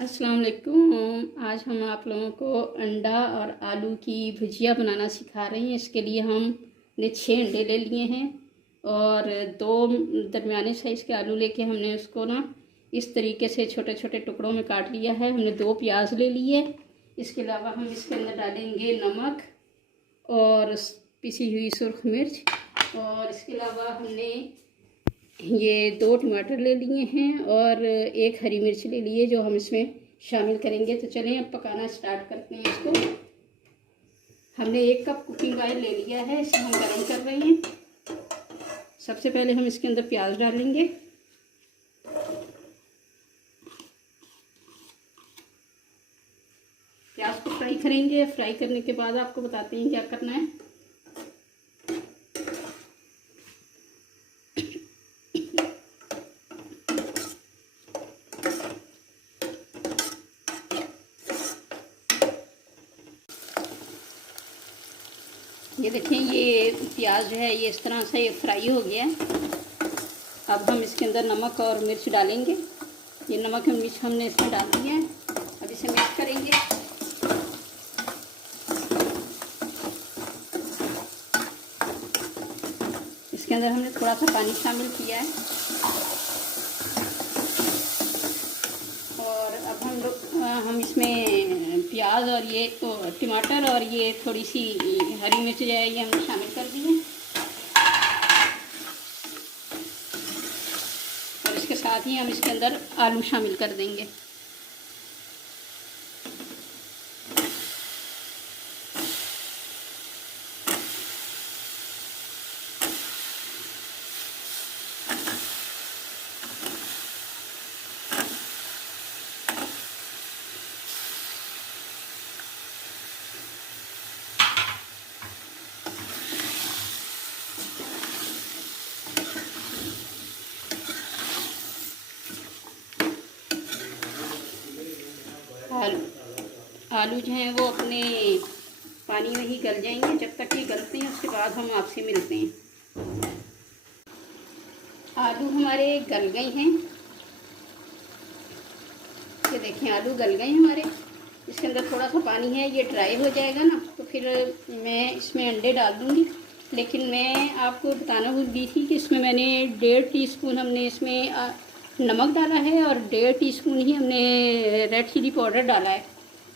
अस्सलाम वालेकुम। आज हम आप लोगों को अंडा और आलू की भुजिया बनाना सिखा रहे हैं। इसके लिए हमने 6 अंडे ले लिए हैं और 2 दरमियाने साइज़ के आलू लेके हमने उसको ना इस तरीके से छोटे छोटे टुकड़ों में काट लिया है। हमने 2 प्याज ले लिए। इसके अलावा हम इसके अंदर डालेंगे नमक और पिसी हुई सुरख मिर्च, और इसके अलावा हमने ये 2 टमाटर ले लिए हैं और 1 हरी मिर्च ले लिए जो हम इसमें शामिल करेंगे। तो चलें अब पकाना स्टार्ट करते हैं इसको। हमने 1 कप कुकिंग ऑयल ले लिया है, इसे हम गर्म कर रहे हैं। सबसे पहले हम इसके अंदर प्याज डालेंगे। प्याज को फ्राई करेंगे। फ्राई करने के बाद आपको बताते हैं क्या करना है। ये देखें, ये प्याज जो है ये इस तरह से फ्राई हो गया है। अब हम इसके अंदर नमक और मिर्च डालेंगे। ये नमक और मिर्च हमने इसमें डाल दिया है। अब इसे मिक्स करेंगे। इसके अंदर हमने थोड़ा सा पानी शामिल किया है और अब हम इसमें प्याज और ये टमाटर और ये थोड़ी सी हरी मिर्च जो है ये हमने शामिल कर दी है। और इसके साथ ही हम इसके अंदर आलू शामिल कर देंगे। आलू जो हैं वो अपने पानी में ही गल जाएंगे। जब तक ये गलते हैं उसके बाद हम आपसे मिलते हैं। आलू हमारे गल गए हैं। ये देखें, आलू गल गए हैं हमारे। इसके अंदर थोड़ा सा पानी है, ये ड्राई हो जाएगा ना तो फिर मैं इसमें अंडे डाल दूँगी। लेकिन मैं आपको बताना भूल गई थी कि इसमें मैंने 1.5 टीस्पून हमने इसमें नमक डाला है और 1.5 टीस्पून ही हमने रेड चिली पाउडर डाला है।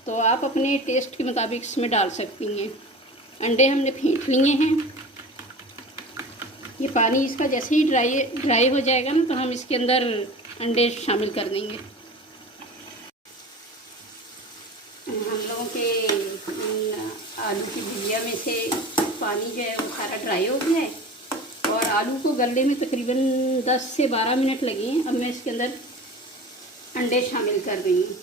तो आप अपने टेस्ट के मुताबिक इसमें डाल सकती हैं। अंडे हमने फेंट लिए हैं। ये पानी इसका जैसे ही ड्राई हो जाएगा ना तो हम इसके अंदर अंडे शामिल कर देंगे। हम लोगों के आलू की भुजिया में से पानी जो है वो सारा ड्राई हो गया है और आलू को गलने में तकरीबन 10 से 12 मिनट लगे हैं। अब मैं इसके अंदर अंडे शामिल कर रही हूँ।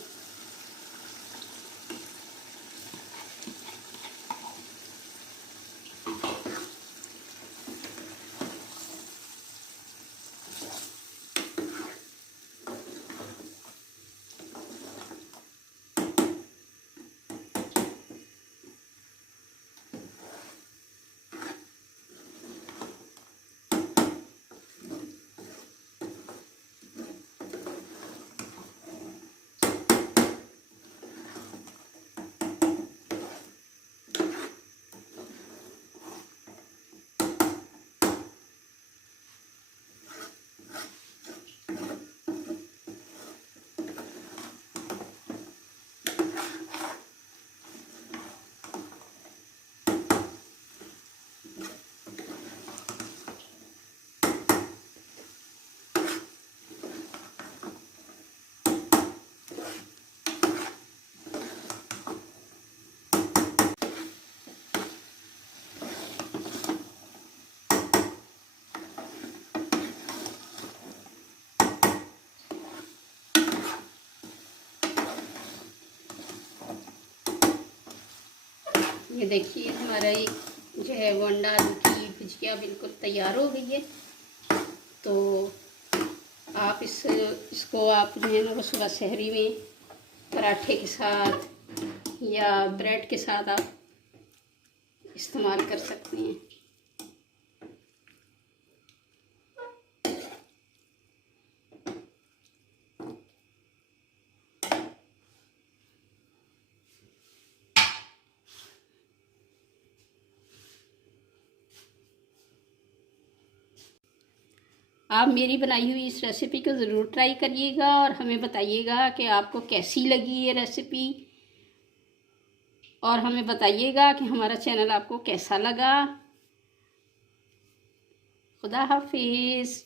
ये देखिए, हमारा ये जो है वो अंडा आलू की भुजिया बिल्कुल तैयार हो गई है। तो आप इसको आप जो है ना वो सुबह सहरी में पराठे के साथ या ब्रेड के साथ आप इस्तेमाल कर सकते हैं। आप मेरी बनाई हुई इस रेसिपी को ज़रूर ट्राई करिएगा और हमें बताइएगा कि आपको कैसी लगी ये रेसिपी, और हमें बताइएगा कि हमारा चैनल आपको कैसा लगा। खुदा हाफिज़।